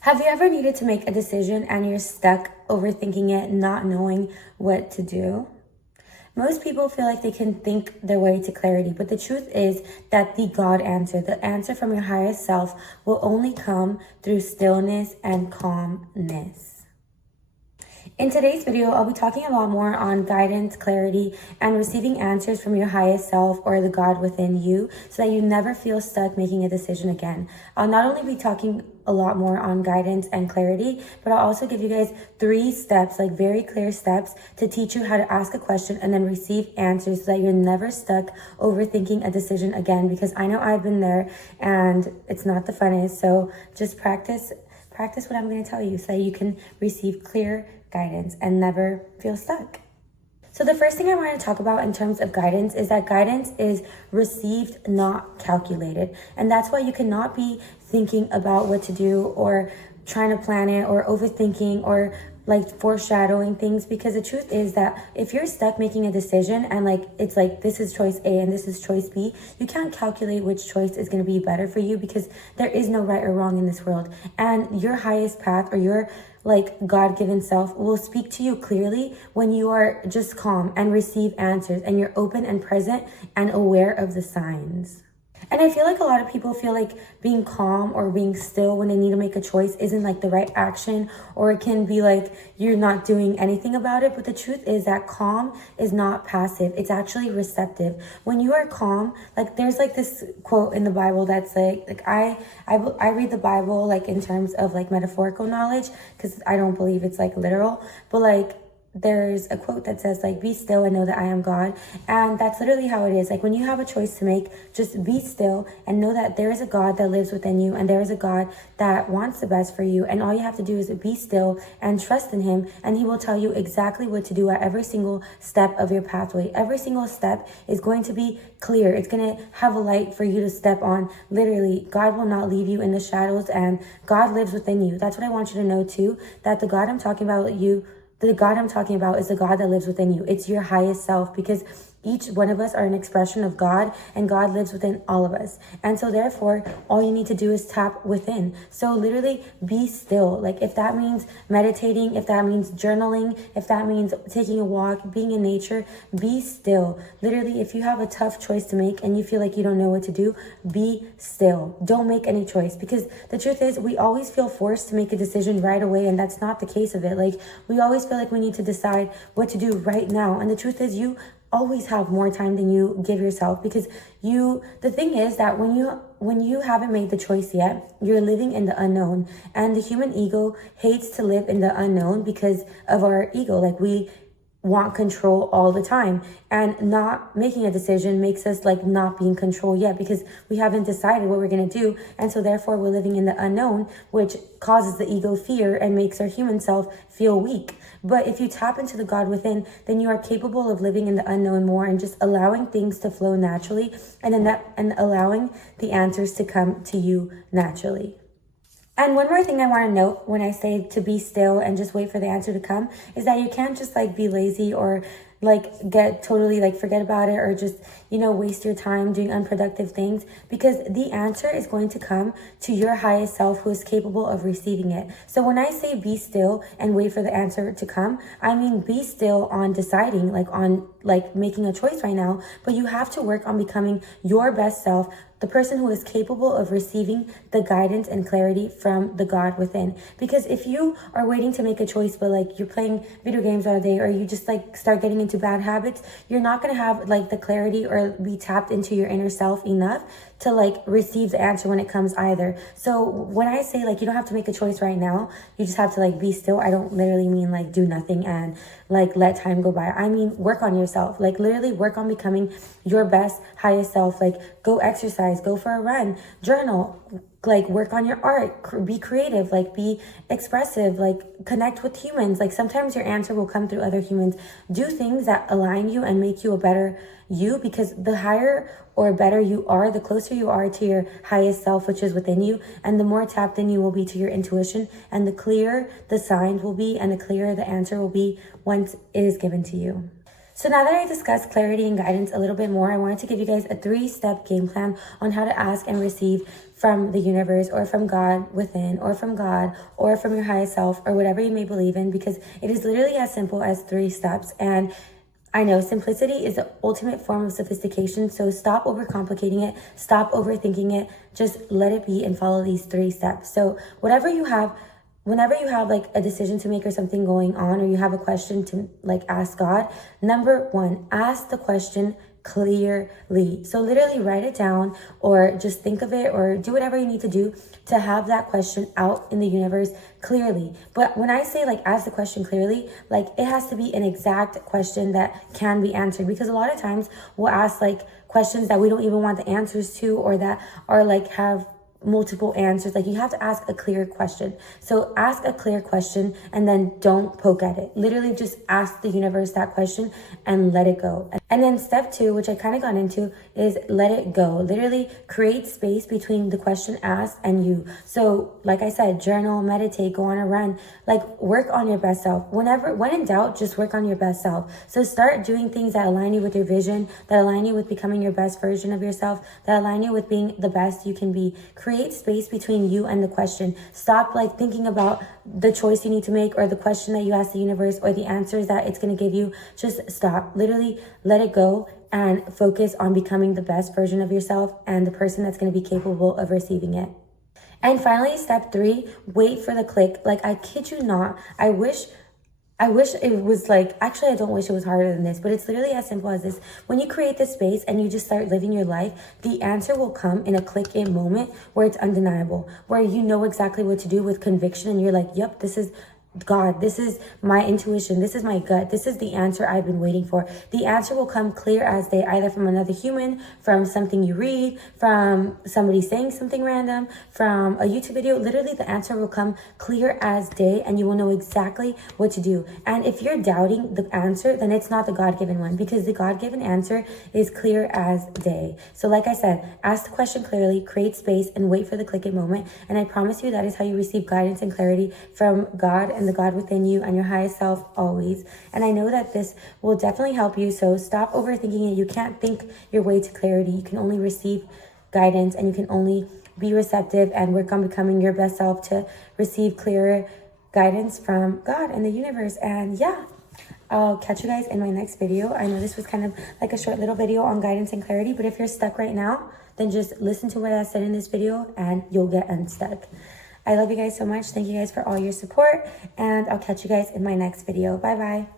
Have you ever needed to make a decision and you're stuck overthinking it, not knowing what to do? Most people feel like they can think their way to clarity, but the truth is that the God answer, the answer from your highest self, will only come through stillness and calmness. In today's video, I'll be talking a lot more on guidance, clarity, and receiving answers from your highest self or the God within you so that you never feel stuck making a decision again. I'll not only be talking a lot more on guidance and clarity, but I'll also give you guys 3 steps, like very clear steps to teach you how to ask a question and then receive answers so that you're never stuck overthinking a decision again, because I know I've been there and it's not the funnest. So just practice what I'm going to tell you so that you can receive clear guidance and never feel stuck. So the first thing I want to talk about in terms of guidance is that guidance is received, not calculated. And that's why you cannot be thinking about what to do or trying to plan it or overthinking or like foreshadowing things, because the truth is that if you're stuck making a decision and it's like this is choice A and this is choice B, you can't calculate which choice is going to be better for you, because there is no right or wrong in this world. And your highest path or your God-given self will speak to you clearly when you are just calm and receive answers and you're open and present and aware of the signs. And I feel like a lot of people feel like being calm or being still when they need to make a choice isn't like the right action, or it can be like you're not doing anything about it. But the truth is that calm is not passive. It's actually receptive. When you are calm, there's this quote in the Bible that's I read the Bible in terms of metaphorical knowledge, because I don't believe it's literal, but there's a quote that says be still and know that I am God. And that's literally how it is. When you have a choice to make, just be still and know that there is a God that lives within you, and there is a God that wants the best for you. And all you have to do is be still and trust in him, and he will tell you exactly what to do at every single step of your pathway. Every single step is going to be clear. It's going to have a light for you to step on. Literally, God will not leave you in the shadows, and God lives within you. That's what I want you to know too, that the God I'm talking about is the God that lives within you. It's your highest self, because each one of us are an expression of God, and God lives within all of us. And so therefore, all you need to do is tap within. So literally be still. If that means meditating, if that means journaling, if that means taking a walk, being in nature, be still. Literally, if you have a tough choice to make and you feel like you don't know what to do, be still. Don't make any choice, because the truth is we always feel forced to make a decision right away, and that's not the case of it. We always feel like we need to decide what to do right now. And the truth is you always have more time than you give yourself, because the thing is that when you haven't made the choice yet, you're living in the unknown. And the human ego hates to live in the unknown because of our ego. We want control all the time, and not making a decision makes us not be in control yet, because we haven't decided what we're going to do. And so therefore we're living in the unknown, which causes the ego fear and makes our human self feel weak. But if you tap into the God within, then you are capable of living in the unknown more and just allowing things to flow naturally, and allowing the answers to come to you naturally. And one more thing I want to note when I say to be still and just wait for the answer to come is that you can't just be lazy or get totally forget about it, or just waste your time doing unproductive things, because the answer is going to come to your highest self, who is capable of receiving it. So when I say be still and wait for the answer to come, I mean be still on deciding, on making a choice right now, but you have to work on becoming your best self, the person who is capable of receiving the guidance and clarity from the God within. Because if you are waiting to make a choice, but you're playing video games all day, or you just start getting into bad habits, you're not going to have the clarity or be tapped into your inner self enough to receive the answer when it comes either. So when I say you don't have to make a choice right now, you just have to be still, I don't literally mean do nothing and let time go by. I mean work on yourself, literally work on becoming your best highest self. Go exercise, go for a run, journal, work on your art, be creative, be expressive, connect with humans. Sometimes your answer will come through other humans. Do things that align you and make you a better you, because the higher or better you are, the closer you are to your highest self, which is within you, and the more tapped in you will be to your intuition, and the clearer the signs will be, and the clearer the answer will be once it is given to you. So now that I discussed clarity and guidance a little bit more, I wanted to give you guys a 3-step game plan on how to ask and receive from the universe or from God within or from God or from your highest self or whatever you may believe in, because it is literally as simple as 3 steps. And I know simplicity is the ultimate form of sophistication. So stop overcomplicating it. Stop overthinking it. Just let it be and follow these 3 steps. So whenever you have like a decision to make or something going on, or you have a question to like ask God, number 1, ask the question clearly. So literally write it down or just think of it or do whatever you need to do to have that question out in the universe clearly. But when I say like ask the question clearly, like it has to be an exact question that can be answered, because a lot of times we'll ask like questions that we don't even want the answers to, or that are like have multiple answers. Like you have to ask a clear question. So ask a clear question and then don't poke at it. Literally just ask the universe that question and let it go. And then step 2, which I kind of got into, is let it go. Literally create space between the question asked and you. So like I said, journal, meditate, go on a run, like work on your best self. When in doubt, just work on your best self. So start doing things that align you with your vision, that align you with becoming your best version of yourself, that align you with being the best you can be. Create space between you and the question. Stop like thinking about the choice you need to make or the question that you ask the universe or the answers that it's going to give you. Just stop. Literally let it go and focus on becoming the best version of yourself and the person that's going to be capable of receiving it. And finally, step 3, wait for the click. Like I kid you not, I wish it was like, actually, I don't wish it was harder than this, but it's literally as simple as this. When you create this space and you just start living your life, the answer will come in a click-in moment where it's undeniable, where you know exactly what to do with conviction and you're like, yep, this is God, this is my intuition, this is my gut, this is the answer I've been waiting for. The answer will come clear as day, either from another human, from something you read, from somebody saying something random, from a YouTube video. Literally the answer will come clear as day and you will know exactly what to do. And if you're doubting the answer, then it's not the God-given one, because the God-given answer is clear as day. So like I said, ask the question clearly, create space, and wait for the click-in moment. And I promise you that is how you receive guidance and clarity from God and the God within you and your highest self always. And I know that this will definitely help you. So stop overthinking it. You can't think your way to clarity. You can only receive guidance, and you can only be receptive and work on becoming your best self to receive clearer guidance from God and the universe. And yeah, I'll catch you guys in my next video. I know this was kind of like a short little video on guidance and clarity, but if you're stuck right now, then just listen to what I said in this video and you'll get unstuck. I love you guys so much. Thank you guys for all your support, and I'll catch you guys in my next video. Bye bye.